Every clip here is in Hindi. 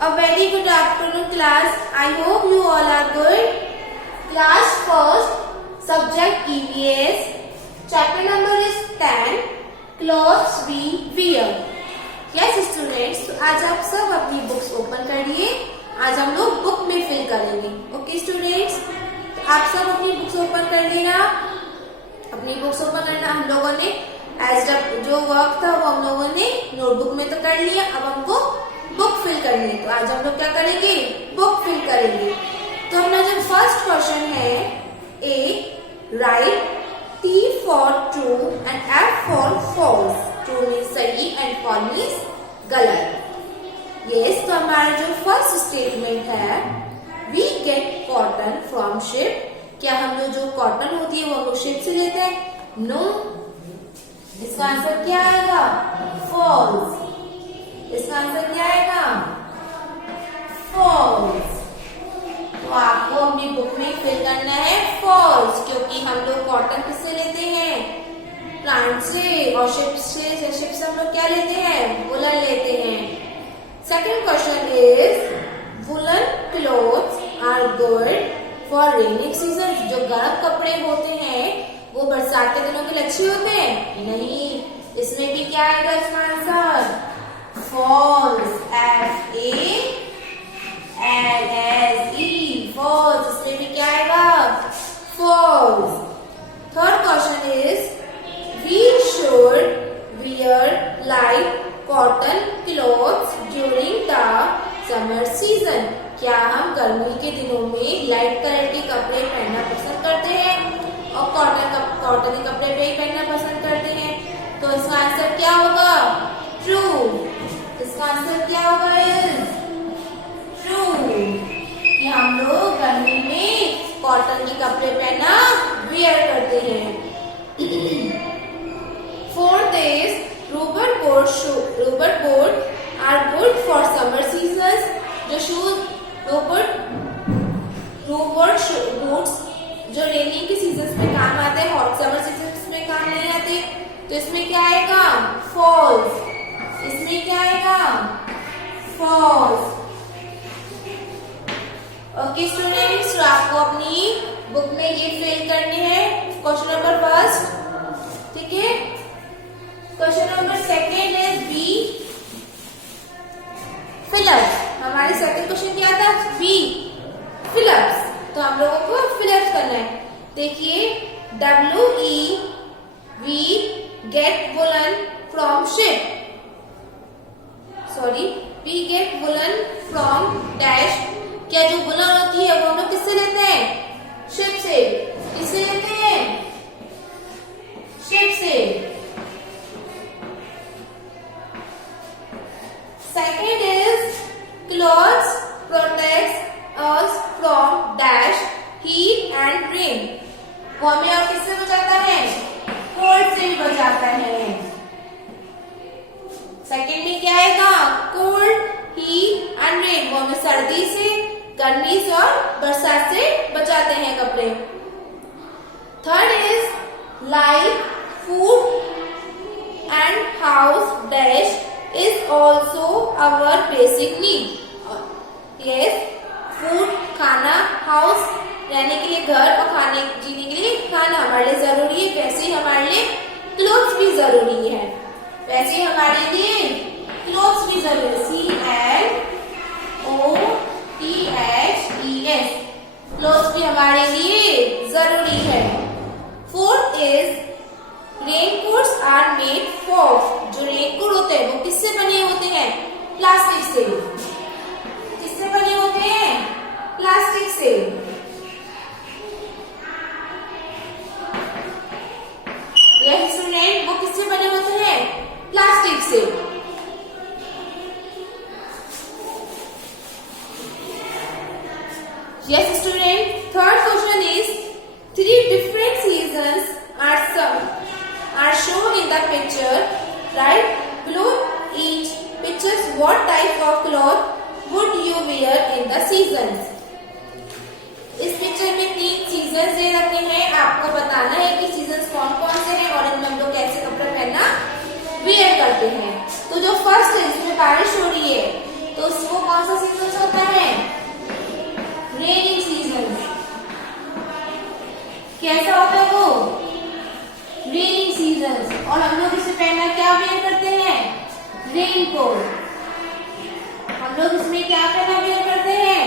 A very good afternoon class. I hope you all are good. Class first, subject EVS. Chapter number is 10. Clothes we wear. Yes students, तो आज आप सब अपनी बुक्स ओपन करिए. आज हम लोग बुक में फिल करेंगे. ओके स्टूडेंट्स, तो आप सब अपनी बुक्स ओपन कर लेना. अपनी बुक्स ओपन करना. हम लोगों ने एज जो वर्क था वो हम लोगों ने नोटबुक में तो कर लिया. अब हमको बुक फिल करनी है. तो आज हम लोग क्या करेंगे? बुक फिल करेंगे. तो हमारा जो फर्स्ट क्वेश्चन है, ए right T for true and F for false. True means सही and false means गलत. Yes, तो हमारा जो फर्स्ट स्टेटमेंट है, we get cotton from ship. क्या हम लोग जो कॉटन होती है वो हम लोग शिप से लेते हैं? नो. इसका आंसर क्या आएगा? फॉल्स. इसका आंसर क्या आएगा? फॉल्स. तो आपको अपनी बुक में फिल करना है फॉल्स, क्योंकि हम लोग कॉटन किससे लेते हैं? प्लांट से. और शिप से हम लोग क्या लेते हैं? वुलन लेते हैं. Second question is woollen clothes are good for raining season. जो गर्म कपड़े होते हैं वो बरसात के दिनों के लिए अच्छे होते हैं? नहीं. इसमें भी क्या आएगा इसका आंसर? फॉल्स. FALSE. फॉल्स. इसमें भी क्या आएगा? False. Third question is we should wear light cotton clothes during the summer season. क्या हम गर्मी के दिनों में लाइट कलर के कपड़े पहनना पसंद करते हैं और कॉटन के कपड़े भी पहनना पसंद करते हैं? तो इसका आंसर क्या होगा? ट्रू. इसका आंसर क्या होगा? ट्रू. कि हम लोग गर्मी में कॉटन के कपड़े पहनना वियर करते हैं. Fourth is rubber boat are good for summer season. जो शूज रबर बूट्स जो रेनिंग के सीजन में काम आते हैं, हॉट समर सीजन में काम नहीं आते. तो इसमें क्या आएगा? फॉल्स. इसमें क्या आएगा? फॉल्स. ओके स्टूडेंट्स, तो आपको अपनी बुक में ये फिल करने हैं. Question number first. ठीक है. Question number second is B fill ups. हमारे सेकंड क्वेश्चन क्या था? B fill ups. तो हम लोगों को फिलअप्स करना है. देखिए, WE get woollen from sheep. Sorry, we get woollen from dash. क्या जो वुलन होती है वो हम लोग किससे लेते हैं? शिप से. किससे लेते हैं? शिप से. Second is clothes protects us from dash heat and rain. वो हमें और किससे बचाता है? कोल्ड से भी बचाता है. सेकेंड में क्या आएगा? Cold, heat and rain. वो हमें सर्दी से, गर्मी से और बरसात से बचाते हैं कपड़े. Third is like food and house dash is also our basic need. Yes, food खाना, हाउस रहने के लिए घर, और खाने जीने के लिए खाना हमारे लिए जरूरी है. वैसे ही हमारे लिए क्लोथ्स भी जरूरी है. वैसे ही हमारे लिए क्लोथ्स भी जरूरी है. CLOTHES. क्लोथ्स भी हमारे लिए जरूरी है. Fourth is raincoats are made for. जो रेनकोट होते हैं वो किससे बने होते हैं? प्लास्टिक से. किससे बने होते हैं? प्लास्टिक से. स्टूडेंट, वो किससे बने होते हैं? प्लास्टिक से. Yes student, third question is 3 different seasons are shown in the picture. Right below each pictures what type of cloth would you wear in the seasons. इस पिक्चर में 3 सीजन दे रखे हैं. आपको बताना है कि सीजन कौन कौन से हैं और इनमें हम लोग कैसे कपड़े पहनना वियर करते हैं. तो जो फर्स्ट है जिसमें बारिश हो रही है, तो वो कौन सा रेनकोट। हम लोग इसमें क्या पहना वेयर करते हैं?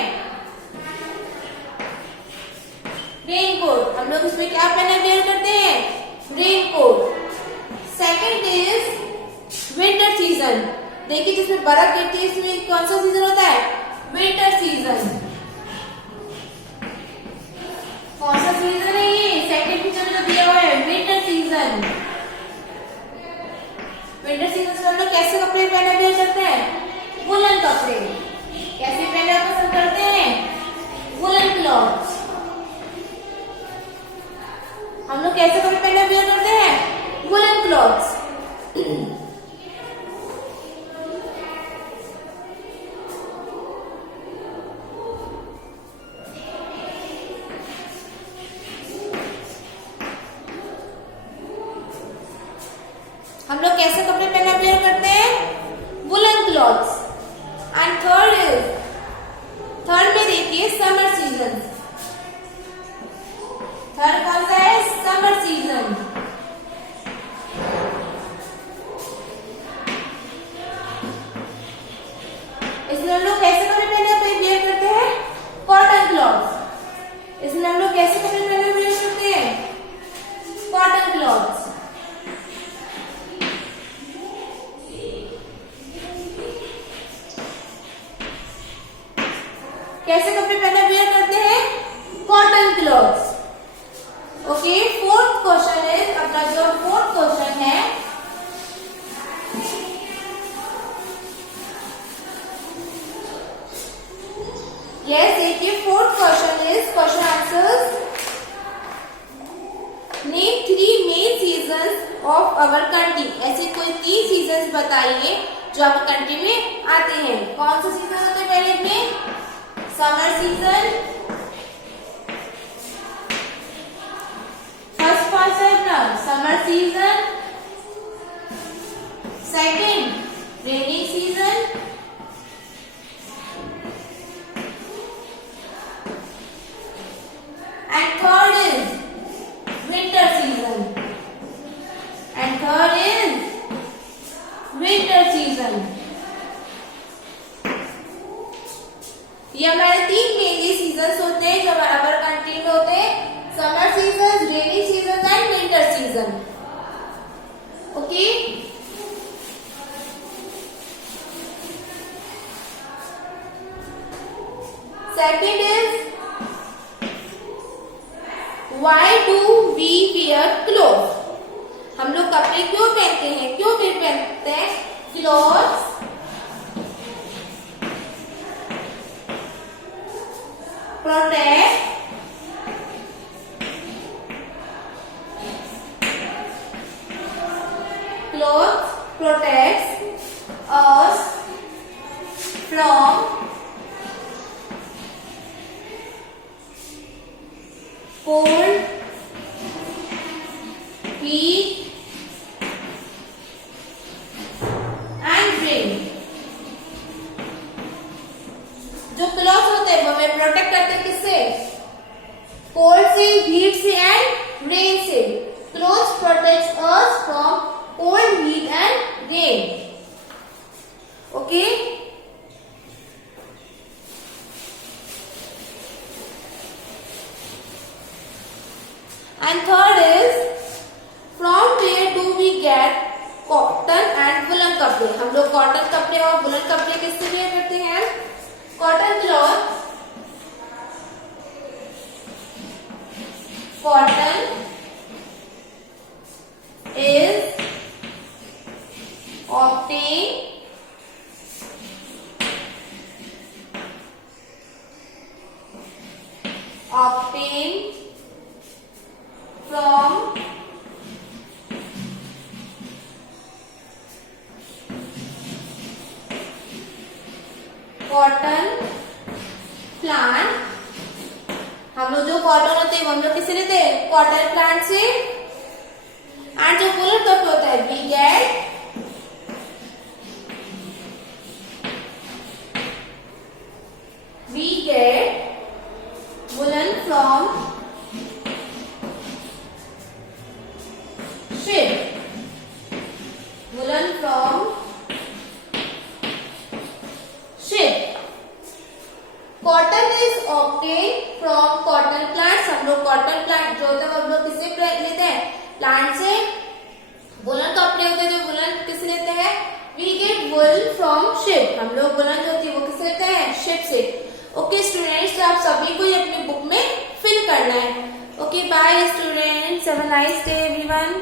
रेनकोट। हम लोग इसमें क्या पहना वेयर करते हैं? Raincoat. Second is winter season. देखिए जिसमें बर्फ गिरती है इसमें कौन सा सीजन होता है? Winter season. कौन सा सीजन है ये? सेकंड पिक्चर में जो दिया हुआ है विंटर सीजन। विंटर सीजन में हम लोग कैसे कपड़े पहने वेयर करते हैं? वुलन कपड़े। कैसे पहनना पसंद करते हैं? Woollen clothes. हम लोग कैसे कपड़े पहनना वेयर करते हैं? Woollen clothes. हम लोग कैसे कपड़े पहना वेयर करते हैं? Woollen clothes. एंड थर्ड में देखिए समर सीजन। थर्ड कौन सा है? Summer season. इसमें हम लोग कैसे कपड़े पहने वेयर करते हैं? Cotton clothes. इसमें हम लोग कैसे कपड़े पहने वेयर करते हैं? Cotton clothes. कैसे कपड़े पहने वेयर करते हैं? Cotton clothes. Okay, fourth question है अपना जो फोर्थ क्वेश्चन है यस देखिए fourth question is question answers. Name 3 main seasons of our country. ऐसे कोई 3 सीजन्स बताइए जो आपकी कंट्री में आते हैं। कौन सा सीजन होता है पहले में? Summer season. फर्स्ट कौन सा है अपना? Summer season. Second rainy season. And third is winter season. And third is winter season. ये हमारे 3 मेनली सीजन्स होते हैं जो हमारे कंट्री में होते हैं। Summer season, rainy season and winter season. Okay, second is why do we wear cloth. हम लोग कपड़े क्यों पहनते हैं? क्यों पहनते हैं? Clothes protect clothes protects us from cold, heat and rain। जो क्लॉथ होते हैं वो हमें प्रोटेक्ट करते हैं किससे? कोल्ड से, हीट से एंड रेन से। Cloth protects us from cold, heat and rain. Okay, and third is from where do we get cotton and woollen कपड़े। हम लोग कॉटन कपड़े और वुलन कपड़े किससे वेयर करते हैं? Cotton cloth. Cotton is obtained from cotton plant. हम लोग जो कॉटन होते हैं वो हम लोग किससे लेते हैं? कॉटन प्लांट से। एंड जो वुलन कपड़े होता है we get woollen from sheep. Woollen from लोग कॉटन प्लांट जो होता है वो हम लोग किससे लेते हैं, प्लांट से। वुलन कपड़े होते हैं, जो वुलन किस लेते हैं, we get wool from sheep, हम लोग वुलन जो होती है वो किस लेते हैं, शिप से। ओके स्टूडेंट्स, तो आप सभी को ये अपनी बुक में फिल करना है। Okay bye students, have a nice day everyone.